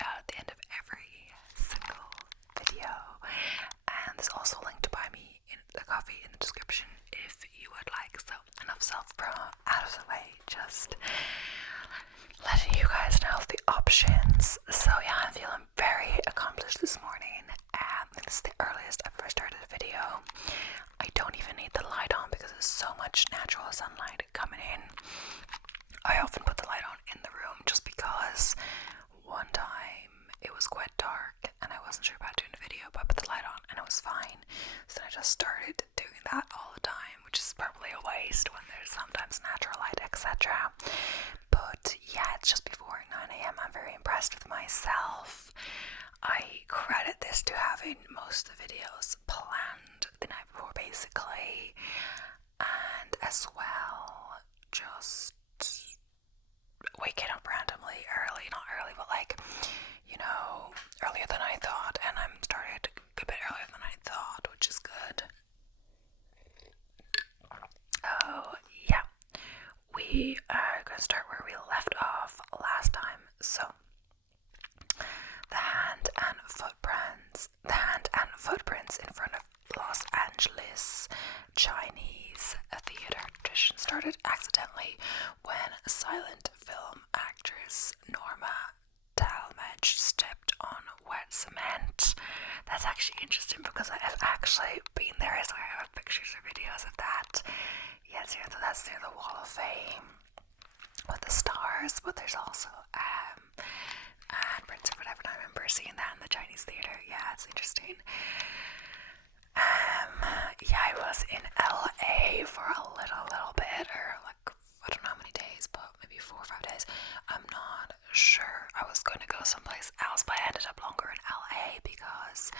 shout at the end of every single video. And there's also a link to buy me the coffee in the description if you would like. So enough self-promo out of the way, just letting you guys know the options. So yeah, I'm feeling very accomplished this morning, and this is the earliest I've ever started a video. I don't even need the light on because there's so much natural sunlight coming in. I often put the light on in the room just because one time it was quite dark and I wasn't sure about doing a video, but I put the light on and it was fine. So then I just started doing that all the time, which is probably a waste when there's sometimes natural light, etc. But yeah, it's just before 9 a.m. I'm very impressed with myself. I credit this to having most of the videos planned the night before, basically, and as well just waking up randomly early, not early, but like, you know, earlier than I thought, and I'm started a bit earlier than I thought, which is good. Oh yeah, we are going to start where we left off last time. So the hand and footprints in front of Los Angeles Chinese theater tradition started accidentally when silent film actress Norma Talmadge stepped on wet cement. That's actually interesting because I have actually been there, so I have pictures or videos of that. Yeah, that's near the Wall of Fame with the stars, but there's also handprints or whatever, and I remember seeing that in the Chinese theater. Yeah, it's interesting. Yeah, I was in LA for a little bit, or like, I don't know how many days, but maybe 4 or 5 days. I'm not sure. I was going to go someplace else, but I ended up longer in LA because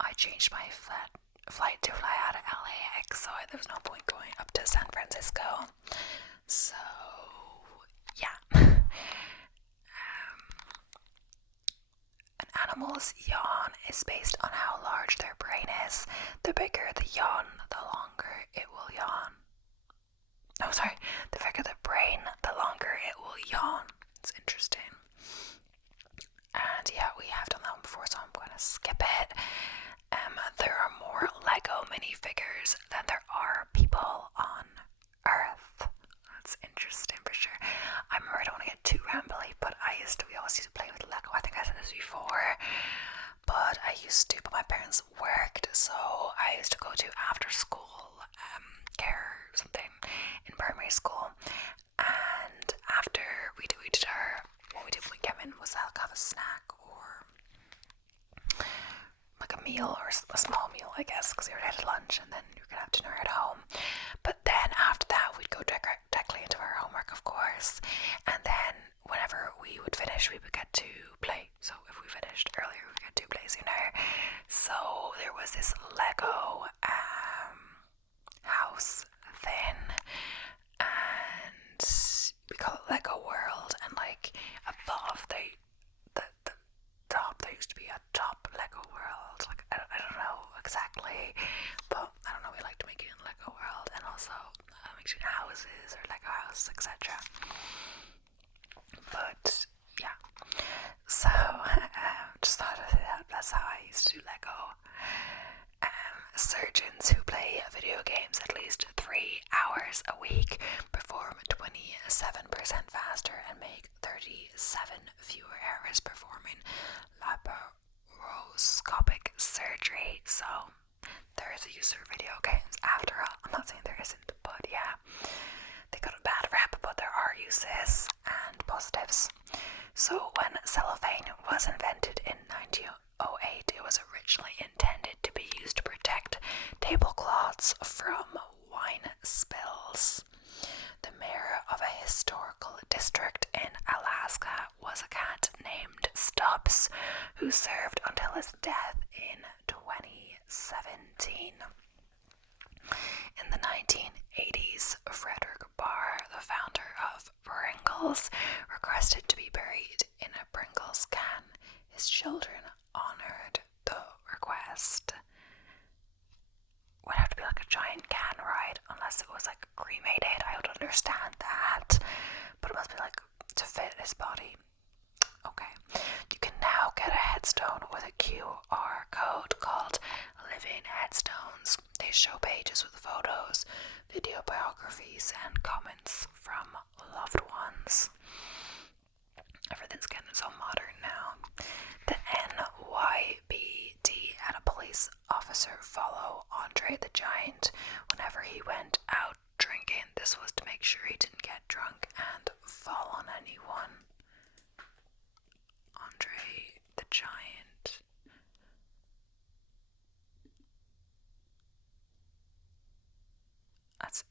I changed my flight to fly out of LAX, so there was no point going up to San Francisco. So yeah. An animal's yawn is based on how large their brain is. The bigger the yawn, the longer it will yawn. Oh, sorry. The bigger the brain, the longer it will yawn. It's interesting. And yeah, we have done that one before, so I'm going to skip it. There are more Lego minifigures than there are people on Earth. That's interesting for sure. I remember, I don't want to get too rambly, but we always used to play with Lego. I think I said this before, but my parents worked, so I used to go to after school care something in primary school, and after what we did when we came in was like have a snack or like a meal or a small meal, I guess, because we already had lunch and then you're gonna have dinner at home. But then after that we'd go directly into our homework, of course, and then whenever we would finish we would get to play. So if we finished earlier we would get to play sooner. So there was this Lego house thing, and we call it Lego World, and like above the top there used to be a top Lego World. Like I don't know exactly, but I don't know, we like to make it in Lego World, and also making houses or Lego house, etc. But yeah, so just thought of that. That's how I used to do Lego. Surgeons who play video games at least 3 hours a week perform 27% faster and make 37 fewer errors performing laparoscopic surgery. So there is a use for video games after all. I'm not saying there isn't, but yeah, they got a bad rap, but there are uses and positives. So when cellophane was invented in 1908, it was originally intended to be used to protect tablecloths from wine spills. The mayor of a historical district in Alaska was a cat named Stubbs, who served until his death in 2017. In the 1980s, Frederick Barr, the founder of Pringles, requested to be buried in a Pringles can. His children honored the request. Would have to be like a giant can, right? Unless it was like cremated, I would understand that. But it must be like to fit his body. Okay. You can now headstone with a QR code called Living Headstones. They show pages with photos, video biographies, and comments from loved ones. Everything's getting so modern now. The NYPD had a police officer follow Andre the Giant whenever he went out drinking. This was to make sure he didn't get drunk and fall on anyone. Andre the Giant. That's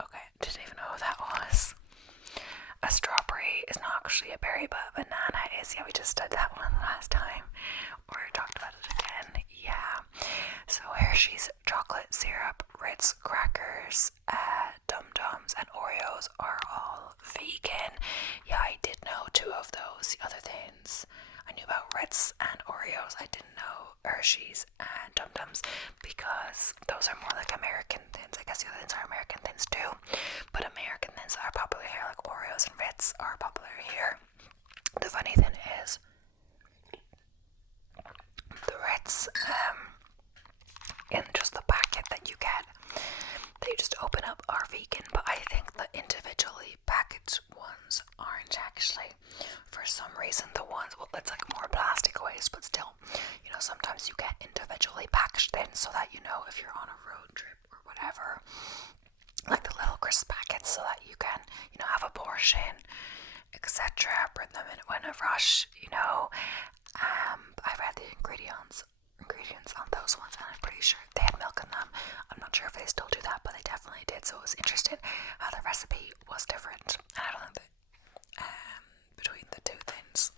okay. Didn't even know who that was. A strawberry is not actually a berry, but a banana is. Yeah, we just did that one last time. Or talked about it again. Yeah. So Hershey's chocolate syrup, Ritz crackers, Dum-Dums, and Oreos are all vegan. Yeah, I did know two of those. The other things I knew about Ritz and Oreos. I didn't know Hershey's and Dum-Dums because those are more like American things. I guess the other things are American things too. But American things are popular here, like Oreos and Ritz are popular here. The funny thing is, the Ritz, in just the packet that you get, that you just open up, are vegan, but I think the individually packaged ones aren't actually. For some reason, the ones, well, it's like more plastic waste, but still, you know, sometimes you get individually packaged things so that you know if you're on a road trip or whatever, like the little crisp packets, so that you can, you know, have a portion, etc. Bring them in when a rush, you know. I read the ingredients on those ones, and I'm pretty sure they had milk in them. I'm not sure if they still do that, but they definitely did. So it was interesting how the recipe was different. And I don't know between the two things.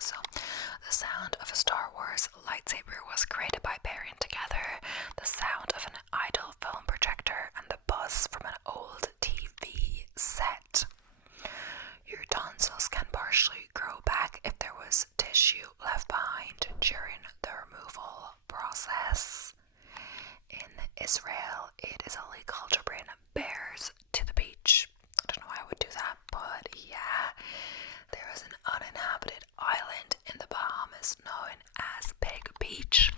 So the sound of a Star Wars lightsaber was created by pairing together the sound of an idle film projector and the buzz from an old TV set. Your tonsils can partially grow back if there was tissue left behind during the removal process. In Israel, it is illegal to bring bears to the beach. I don't know why I would do that, but yeah. There is an uninhabited island in the Bahamas known as Pig Beach,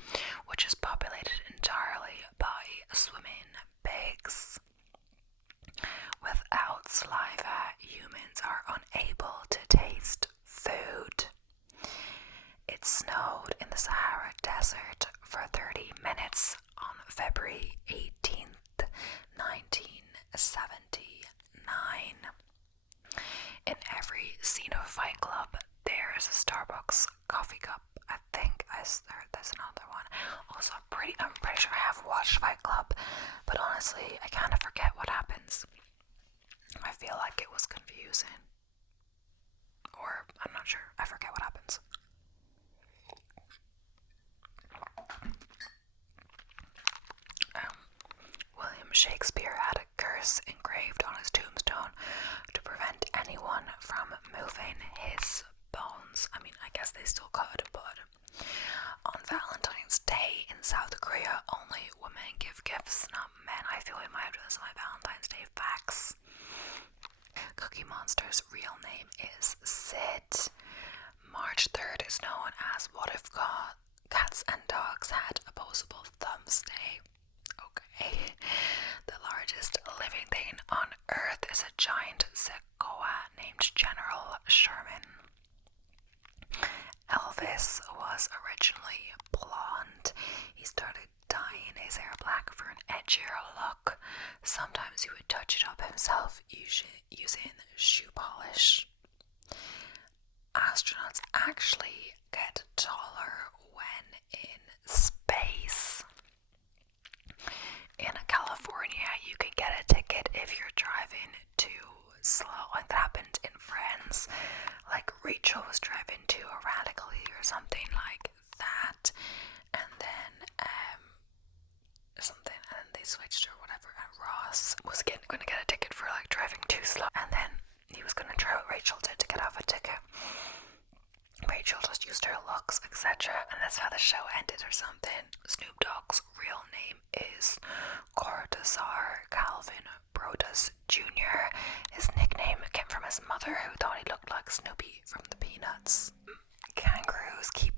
which is populated entirely by swimming pigs. Without saliva, humans are unable to taste food. It snowed in the Sahara Desert for 30 minutes on February 18th, 1979. In every scene of Fight Club, there is a Starbucks coffee cup. I think there's another one. Also, I'm pretty sure I have watched Fight Club, but honestly, I kind of forget what happens. I feel like it was confusing. Or, I'm not sure. I forget what happens. William Shakespeare had a curse engraved on his tombstone to prevent anyone from moving his bones. I mean, I guess they still could, but on Valentine's Day in South Korea, only women give gifts, not men. I feel we might have done this on my Valentine's Day facts. Cookie Monster's real name is Sid. March 3rd is known as What If Cats and Dogs Had Opposable Thumbs Day. Okay. The largest living thing on Earth is a giant sequoia named General Sherman. Elvis was originally blonde. He started dyeing his hair black for an edgier look. Sometimes he would touch it up himself using shoe polish. Astronauts actually get taller when in space. In California, you could get a ticket if you're driving too slow. Like that happened in Friends. Like Rachel was driving too erratically or something like that. And then they switched or whatever, and Ross was going to get a ticket for like driving too slow, and then he was going to try what Rachel did to get off a ticket. Rachel just used her looks, etc., and that's how the show ended or something. Snoop Dogg's real name is Cortazar Calvin Broadus Jr. His nickname came from his mother, who thought he looked like Snoopy from the Peanuts. Kangaroos keep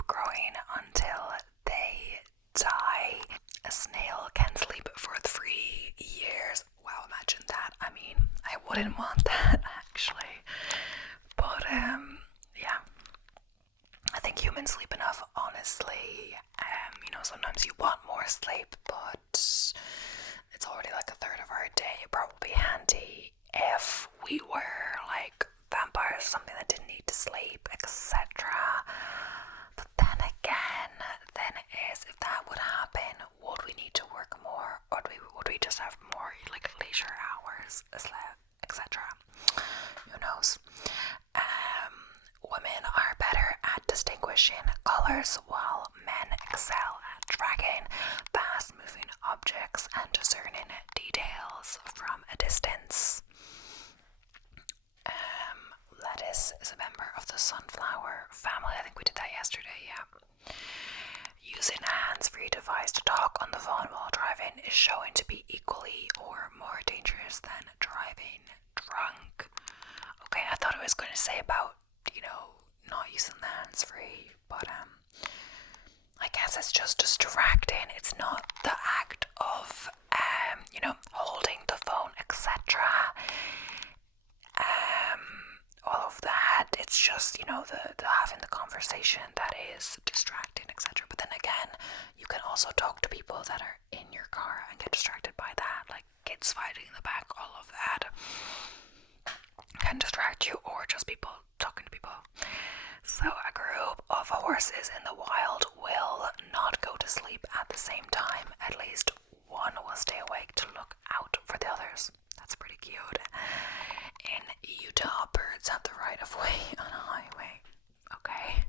wouldn't want that actually. But yeah, I think humans sleep enough, honestly. Sometimes you want more sleep, but it's already like a third of our day. It probably be handy if we were like vampires, something that didn't need to sleep, etc. But then again, then it is, if that would happen, would we need to work more, or would we just have more like leisure hours, etc.? Who knows? Women are better at distinguishing colours, while men excel at tracking fast-moving objects and discerning details from a distance. Lettuce is a member of the sunflower family. I think we did that yesterday, yeah. Using a hands-free device to talk on the phone while driving is shown to be equally or more dangerous than driving drunk. Okay, I thought it was going to say about, not using the hands-free, but I guess it's just distracting. It's not the act of, holding the phone, etc. All of that. It's just, the having the conversation that is distracting, etc. But then again, you can also talk to people that are in your car and get distracted by that, like kids fighting in the back, all of that can distract you, or just people talking to people. So a group of horses in the wild will not go to sleep at the same time. At least one will stay awake to look out for the others. That's pretty cute. In Utah, birds have the right of way on a highway. Okay.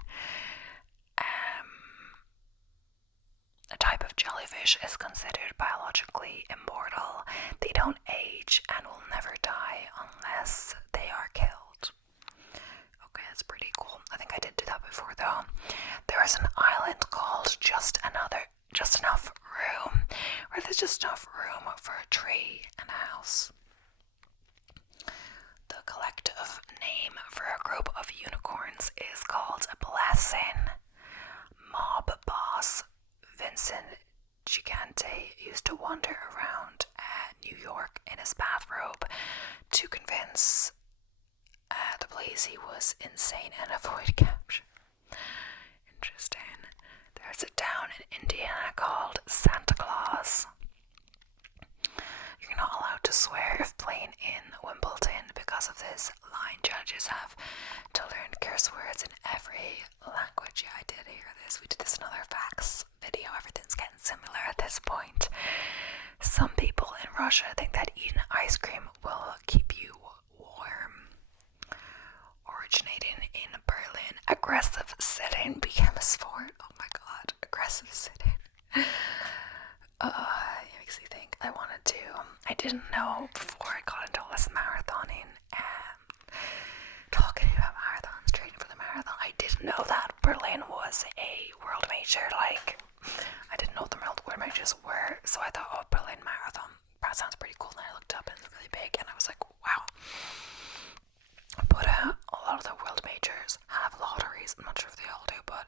A type of jellyfish is considered biologically immortal. They don't age and will never die unless they are killed. Okay, that's pretty cool. I think I did do that before though. There is an island called Just Enough Room, where there's just enough room for a tree and a house. The collective name for a group of unicorns is called a blessing. Mob boss Vincent Gigante used to wander around New York in his bathrobe to convince the police he was insane and avoid capture. Interesting. There's a town in Indiana called Santa Claus. You're not allowed to swear if playing in Wimbledon. Because of this, line judges have to learn curse words in every language. Yeah, I did hear this. We did this in another facts video. Everything's getting similar at this point. Some people in Russia think that eating ice cream will keep you warm. Originating in Berlin, aggressive sitting became a sport. Oh my god, aggressive sitting. It makes me think. I didn't know before I got into all this marathoning and talking about marathons, training for the marathon. I didn't know that Berlin was a world major. Like, I didn't know what the world majors were, so I thought, oh, Berlin Marathon, that sounds pretty cool. And I looked up and it's really big, and I was like, wow. But a lot of the world majors have lotteries. I'm not sure if they all do, but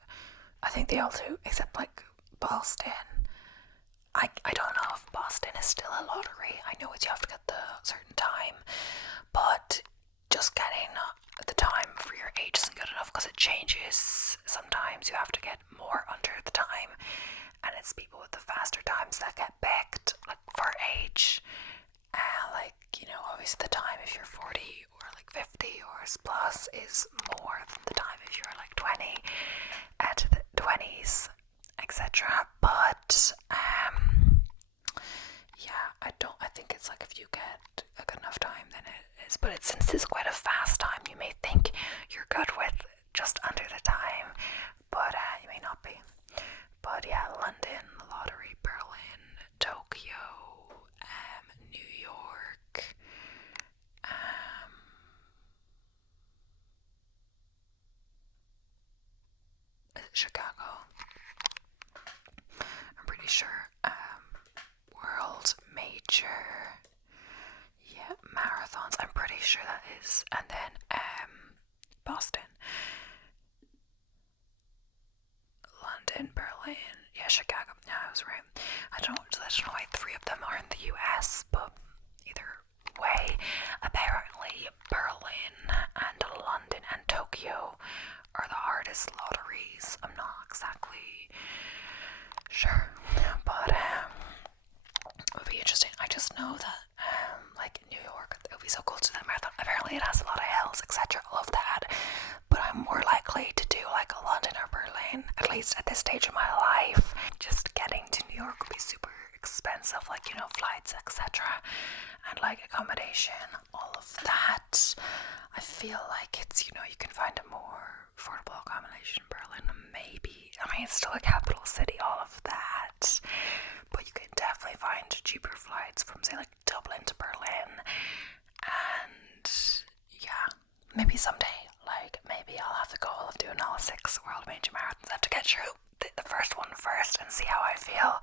I think they all do, except like Boston. I don't know if Boston is still a lottery. I know you have to get the certain time, but just getting the time for your age isn't good enough because it changes. Sometimes you have to get more under the time, and it's people with the faster times that get picked, like for age. Obviously the time if you're 40 or like 50 or plus is more than the time if you're like 20 at the 20s, etc. But I think it's like if you get a good enough time, then it is. But since it's quite a fast time, you may think you're good with just under the time, but you may not be. But yeah, London, lottery, Berlin, Tokyo, New York, Chicago. I'm pretty sure. World major. Yeah, marathons. I'm pretty sure that is. And then Boston, London, Berlin. Yeah, Chicago. Yeah, I was right. I don't know why 3 of them are in the US, but either way. Apparently Berlin and London and Tokyo are the hardest lotteries. I'm not exactly sure, but it would be interesting. I just know that like New York, it would be so cool to do the marathon. Apparently it has a lot of hills, etc. I love that, but I'm more likely to do like a London or Berlin, at least at this stage of my life. Just getting to New York would be super expensive, like, you know, flights, etc., and like accommodation, all of that. I feel like it's, you know, you can find a more affordable accommodation in Berlin, maybe. I mean, it's still a capital city, all of that, but you can definitely find cheaper flights from, say, like Dublin to Berlin. And yeah, maybe someday, like, maybe I'll have the goal of doing all 6 world major marathons. I have to get through the first one first and see how I feel,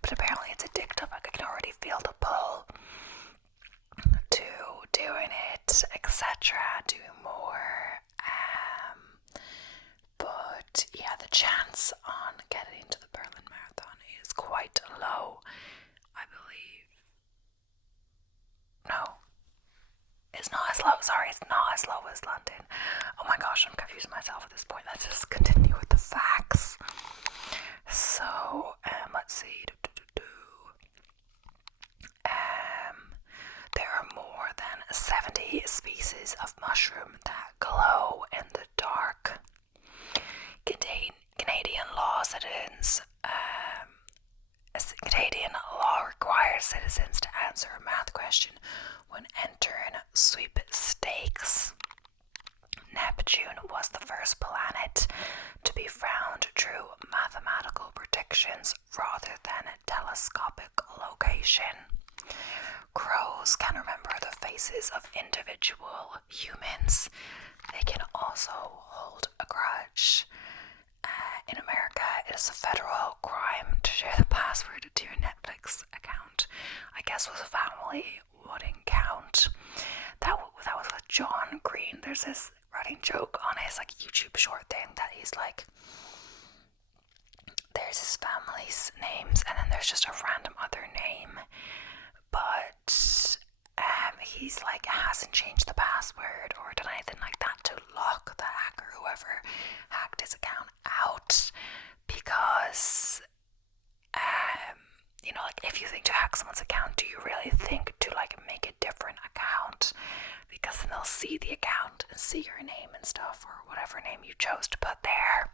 but apparently it's addictive. Like, I can already feel the pull to doing it, etc., doing more. But yeah, the chance on getting to the Berlin Marathon is quite low, I believe. No, it's not as low. Sorry, it's not as low as London. Oh my gosh, I'm confusing myself at this point. Let's just continue with the facts. So, let's see. There are more than 70 species of mushroom that glow in the dark. Canadian law requires citizens to answer a math question when entering sweepstakes. Neptune was the first planet to be found through mathematical predictions rather than telescopic location. Crows can remember the faces of individual humans. They can also hold a grudge. In America, it is a federal crime to share the password to your Netflix account. I guess with a family wouldn't count. That was with John Green. There's this running joke on his like YouTube short thing that he's like, there's his family's names and then there's just a random other name, but he's like hasn't changed the password or done anything like that to lock the hacker, whoever hacked his account, out, because you know, like, if you think to hack someone's account, do you really think to like make a different account? Because then they'll see the account and see your name and stuff, or whatever name you chose to put there.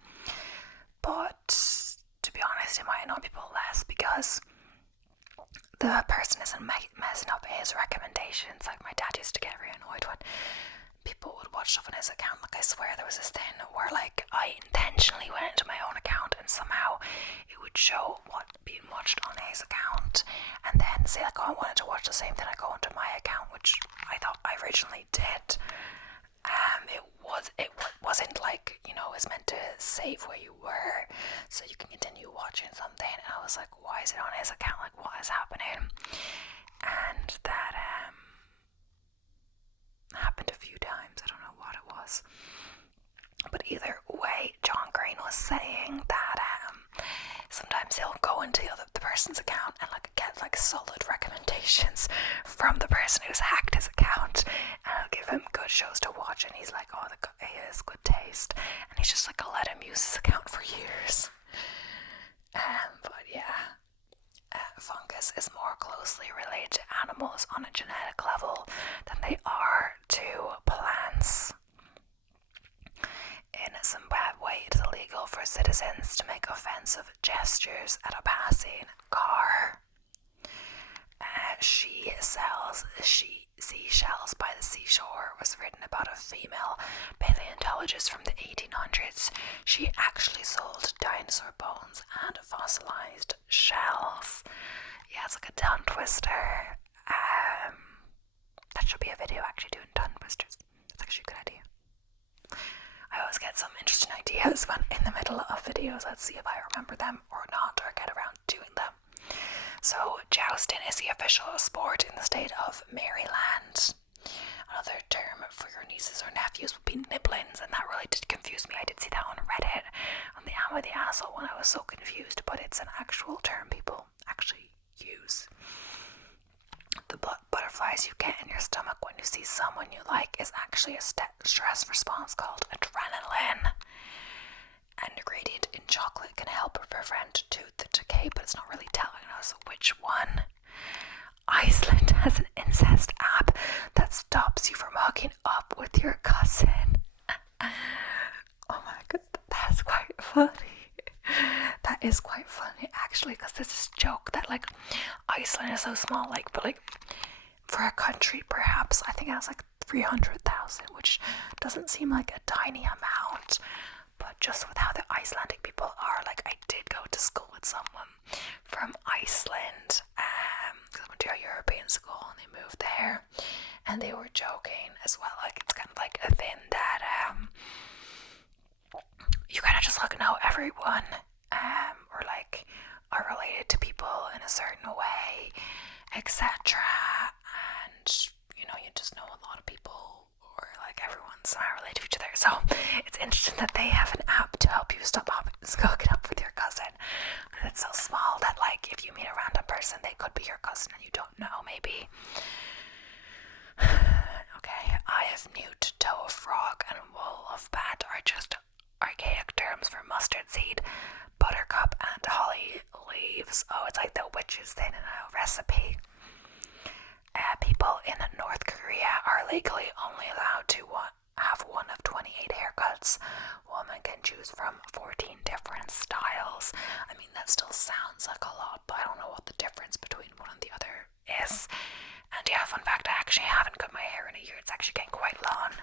But to be honest, it might annoy people less because the person isn't messing up his recommendations. Like, my dad used to get very annoyed when people would watch stuff on his account. Like, I swear there was this thing where like I intentionally went into my own account and somehow it would show what being watched on his account, and then say like, oh, I wanted to watch the same thing, I go into my account, which I thought I originally did. It wasn't like, you know, it's meant to save where you were so you can continue watching something, and I was like, why is it on his account? Like, what is happening? And that happened a few times. I don't know what it was, but either way, John Green was saying that sometimes he'll go into the person's account and like get like solid recommendations from the person who's hacked his account, and it'll give him good shows to watch, and he's like, oh, he has good taste, and he's just like, I'll let him use his account for years. But yeah, fungus is more closely related to animals on a genetic level than they are to plants. In Zimbabwe, it is illegal for citizens to make offensive gestures at a passing car. She sells seashells by the seashore was written about a female paleontologist from the 1800s. She actually sold dinosaur bones and fossilized shells. Yeah, it's like a tongue twister. That should be a video actually doing tongue twisters. That's actually a good idea. I always get some interesting ideas when in the middle of videos. Let's see if I remember them or not, or get around to doing them. So, jousting is the official sport in the state of Maryland. Another term for your nieces or nephews would be nibblings, and that really did confuse me. I did see that on Reddit, on the Am I the Asshole one. I was so confused, but it's an actual term people actually use. the butterflies you get in your stomach when you see someone you like is actually a stress response called adrenaline. An ingredient in chocolate can help prevent tooth decay, but it's not really telling us which one. Iceland has an incest app that stops you from hooking up with your cousin. Oh my god, that's quite funny. That is quite funny actually, because there's this joke that like Iceland is so small, like, but like for a country perhaps I think it has like 300,000, which doesn't seem like a tiny amount, but just with how the Icelandic people are, like I did go to school with someone from Iceland, because I went to a European school and they moved there, and they were joking as well, like it's kind of like a thing that you kind of just like know everyone, or like are related to people in a certain way, etc. And you know, you just know a lot of people, or like everyone's somehow related to each other. So it's interesting that they have an app to help you stop hooking up with your cousin. And it's so small that like if you meet a random person, they could be your cousin and you don't know, maybe. Okay, I have newt, toe of frog, and wool of bat are just archaic terms for mustard seed, buttercup, and holly leaves. Oh, it's like the witch's thing in a recipe. People in North Korea are legally only allowed to have one of 28 haircuts. Women can choose from 14 different styles. I mean, that still sounds like a lot, but I don't know what the difference between one and the other is. And yeah, fun fact, I actually haven't cut my hair in a year. It's actually getting quite long.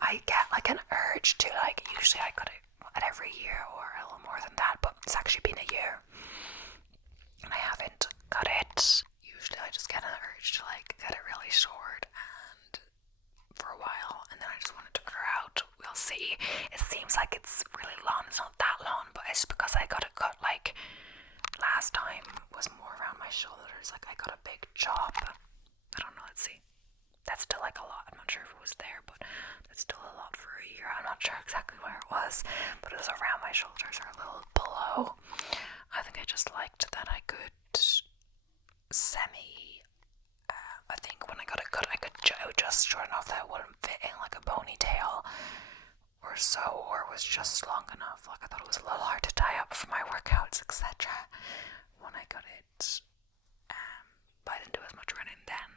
I get like an urge to like, usually I cut it every year or a little more than that, but it's actually been a year and I haven't cut it. Usually I just get an urge to like get it really short and for a while, and then I just want it to grow out. We'll see. It seems like it's really long. It's not that long, but it's because I got it cut like last time was more around my shoulders. Like I got a big chop. I don't know, let's see. That's still like a lot. I'm not sure if it was there, but that's still a lot for a year. I'm not sure exactly where it was, but it was around my shoulders or a little below. I think I just liked that I could I think when I got it cut, I could just short enough that it wouldn't fit in like a ponytail or so, or was just long enough. Like I thought it was a little hard to tie up for my workouts, etc. when I got it. But I didn't do as much running then.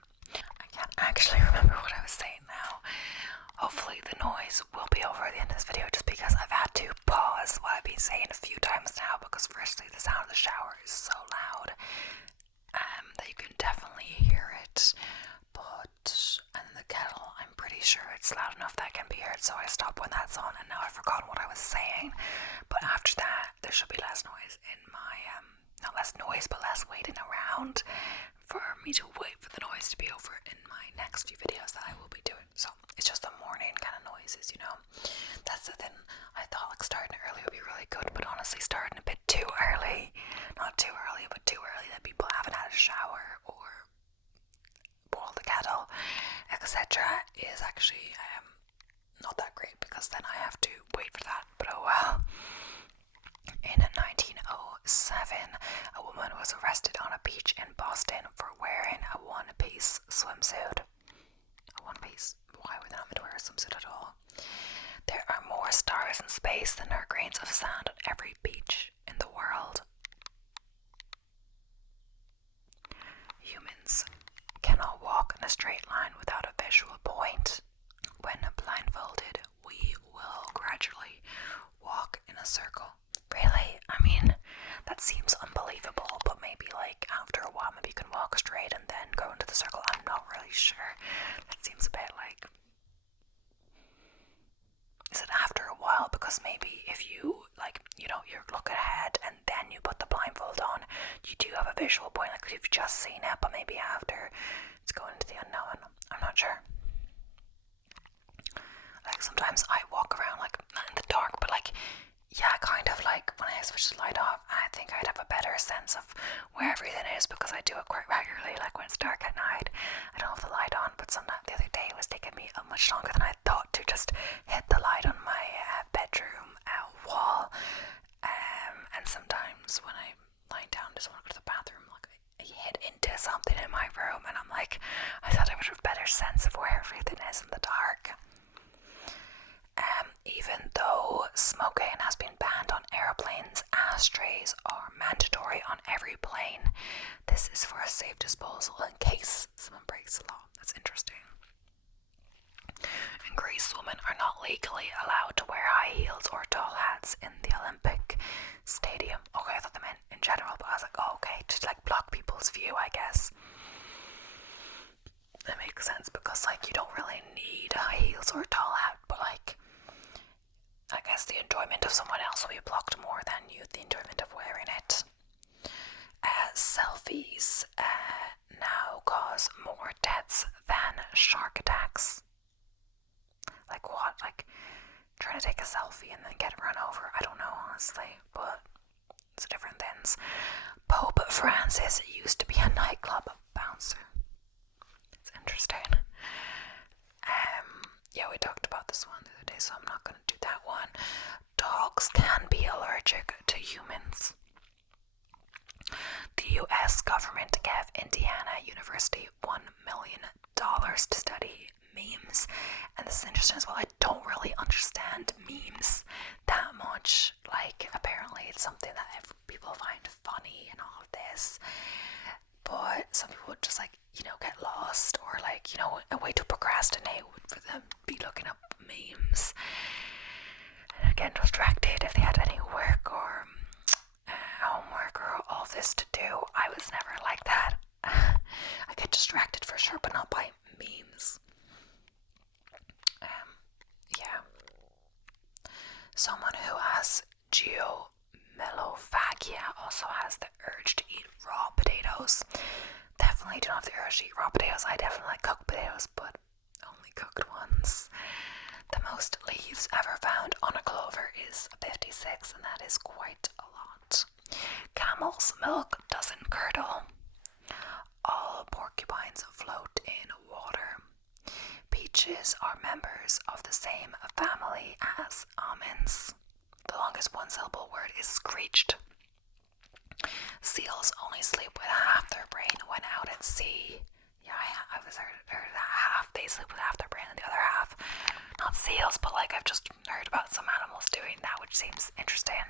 I can't actually remember what I was saying now. Hopefully the noise will be over at the end of this video, just because I've had to pause what I've been saying a few times now, because firstly the sound of the shower is so loud that you can definitely hear it, and the kettle, I'm pretty sure it's loud enough that it can be heard, so I stopped when that's on, and now I've forgotten what I was saying. But after that there should be less noise in my not less noise, but less waiting around for me to wait for the noise to be over in my next few videos that I will be doing. So it's just the morning kind of noises, you know. That's the thing. I thought like starting early would be really good, but honestly starting a bit too early, not too early, but too early that people haven't had a shower or boil the kettle, etc. is actually not that great, because then I have to wait for that. But oh well. In 1907, a woman was arrested on a beach in Boston for wearing a one-piece swimsuit. A one-piece? Why would they not meant to wear a swimsuit at all? There are more stars in space than there are grains of sand on every beach in the world. Humans cannot walk in a straight line without a visual point. When blindfolded, we will gradually walk in a circle. Really? I mean, that seems unbelievable, but maybe like after a while maybe you can walk straight and then go into the circle. I'm not really sure. That seems a bit like... Is it after a while? Because maybe if you like, you know, you look ahead and then you put the blindfold on, you do have a visual point, like you've just seen it, but maybe after it's going into the unknown. I'm not sure. Like sometimes I walk around like not in the dark, but like, yeah, kind of like when I switch the light off, I think I'd have a better sense of where everything is, because I do it quite regularly, like when it's dark at night. I don't have the light on, but sometimes the other day it was taking me much longer than I thought to just hit the light on my bedroom wall. And sometimes when I'm lying down, just want to go to the bathroom, like I hit into something in my room and I'm like, sense of where everything is in the dark. Even though smoking has been banned on airplanes, ashtrays are mandatory on every plane. This is for a safe disposal in case someone breaks the law. That's interesting. In Greece, women are not legally allowed to wear high heels or tall hats in the Olympic Stadium. Okay, I thought they meant in general, but I was like, oh, okay, to like block people's view, I guess. That makes sense because like you don't really need high heels or a tall hat, but like I guess the enjoyment of someone else will be blocked more than the enjoyment of wearing it. Selfies now cause more deaths than shark attacks. Like what? Like trying to take a selfie and then get run over? I don't know, honestly, but it's different things. Pope Francis used to be a nightclub bouncer. It's interesting. Yeah, we talked about this one the other day, so I'm not going to do that one. Dogs can be allergic to humans. The US government gave Indiana University $1 million to study memes, and this is interesting as well. I don't really understand memes that much. Like, apparently it's something that people find funny and all of this, but some people would just like, get lost, or like, a way to procrastinate would for them be looking up memes and get distracted if they had any work or homework or all this to do. I was never like that. I get distracted for sure, but not by memes. Yeah. Someone who has geomelophagia also has the urge to eat raw potatoes. Definitely do not have the urge to eat raw potatoes. I definitely like cooked potatoes, but only cooked ones. The most leaves ever found on a clover is 56, and that is quite a lot. Camel's milk doesn't curdle. All porcupines float in water. Peaches are members of the same family as almonds. The longest one-syllable word is screeched. Seals only sleep with half their brain when out at sea. Yeah, I was heard that half. They sleep with half their brain and the other half. Not seals, but like I've just heard about some animals doing that, which seems interesting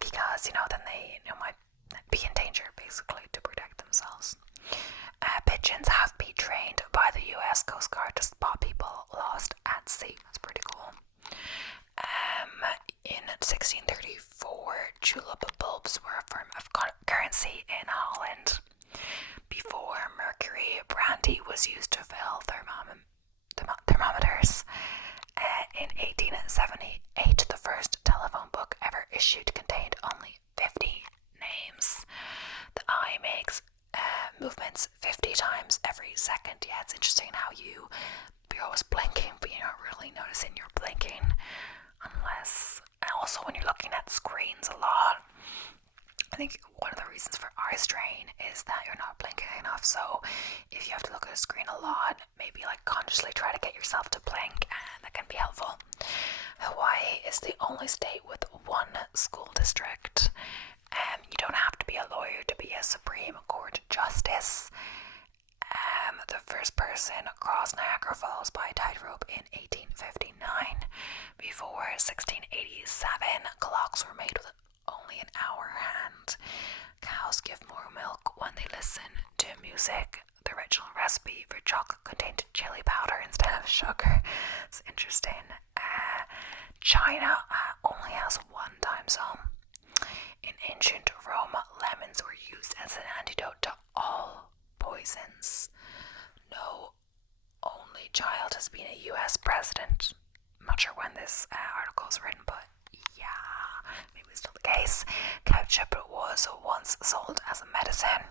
because, then they might be in danger basically to protect themselves. Pigeons have been trained by the US Coast Guard to spot people lost at sea. That's pretty cool. In 1634, tulip bulbs were a form of currency in Holland. Before mercury, brandy was used to fill thermometers. In 1878, the first telephone book ever issued contained only 50 names. The eye makes movements 50 times every second. Yeah, it's interesting how you're always blinking, but you're not really noticing you're blinking. And also when you're looking at screens a lot, I think one of the reasons for eye strain is that you're not blinking enough. So if you have to look at a screen a lot, maybe like consciously try to get yourself to blink, and that can be helpful. Hawaii is the only state with one school district. You don't have to be a lawyer to be a Supreme Court justice. The first person crossed Niagara Falls by tightrope in 1859. Before 1687, clocks were made with only an hour hand. Cows give more milk when they listen to music. The original recipe for chocolate contained chili powder instead of sugar. It's interesting. China only has one time zone. In ancient Rome, lemons were used as an antidote to all poisons. No only child has been a US president. I'm not sure when this article is written, but yeah, maybe it's still the case. Ketchup was once sold as a medicine.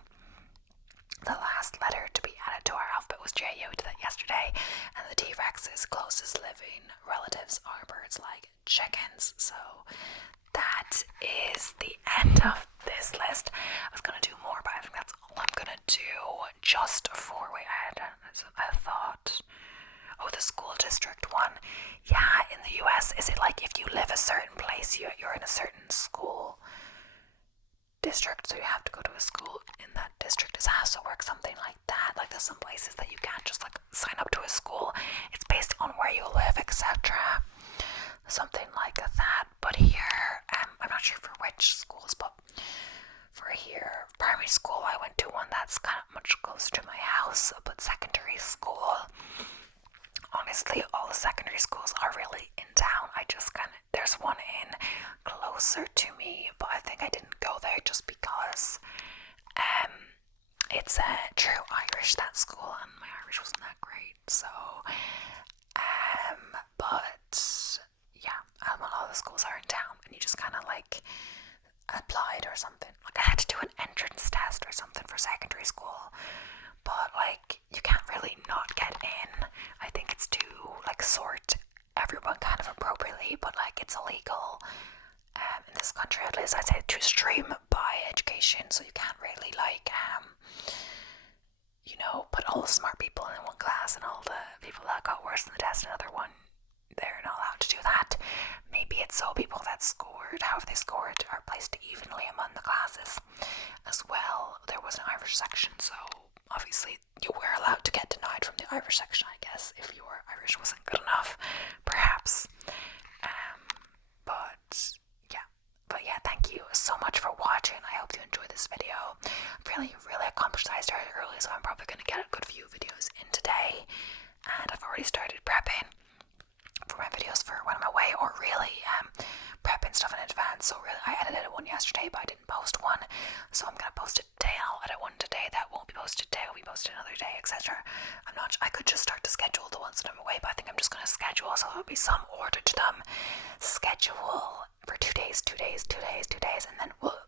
The last letter to be added to our alphabet was J. We did that yesterday. And the T-Rex's closest living relatives are birds like chickens. So that is the end of this list. I was going to do more, but I think that's all I'm going to do just for, wait, I thought, the school district one. Yeah, in the US, is it like if you live a certain place, you're in a certain school district, so you have to go to a school in that district. It has to work something like that. Like there's some places that you can't just like sign up to a school. It's based on where you live, etc. Something like that. But here, I'm not sure for which schools, but for here, primary school, I went to one that's kind of much closer to my house. But secondary school, honestly, all the secondary schools are really in town. I just kind of, there's one in closer to me, but I think I didn't go there just because it's a true Irish, that school, and my Irish wasn't that great. So but yeah, all the schools are in town, and you just kind of like applied or something. Like I had to do an entrance test or something for secondary school, but like you can't really not get in. I think it's to like sort everyone kind of appropriately, but like it's illegal in this country, at least I'd say, to stream by education, so you can't really like you know, put all the smart people in one class and all the people that got worse in the test in another one. They're not allowed to do that. Maybe it's so people that scored, however they scored, are placed evenly among the classes as well. There was an Irish section, so obviously you were allowed to get denied from the Irish section, I guess, if your Irish wasn't good enough, perhaps. But yeah, thank you so much for watching. I hope you enjoyed this video. I'm really accomplished. I started early, so I'm probably going to get a good few videos in today. And I've already started prepping for my videos for when I'm away, or really prepping stuff in advance. So really, I edited one yesterday, but I didn't post one. So I'm going to post it today, and I'll edit one today that won't be posted today, will be posted another day, etc. I could just start to schedule the ones that I'm away, but I think I'm just going to schedule, so there'll be some order to them. Schedule for 2 days, 2 days, 2 days, 2 days, and then we'll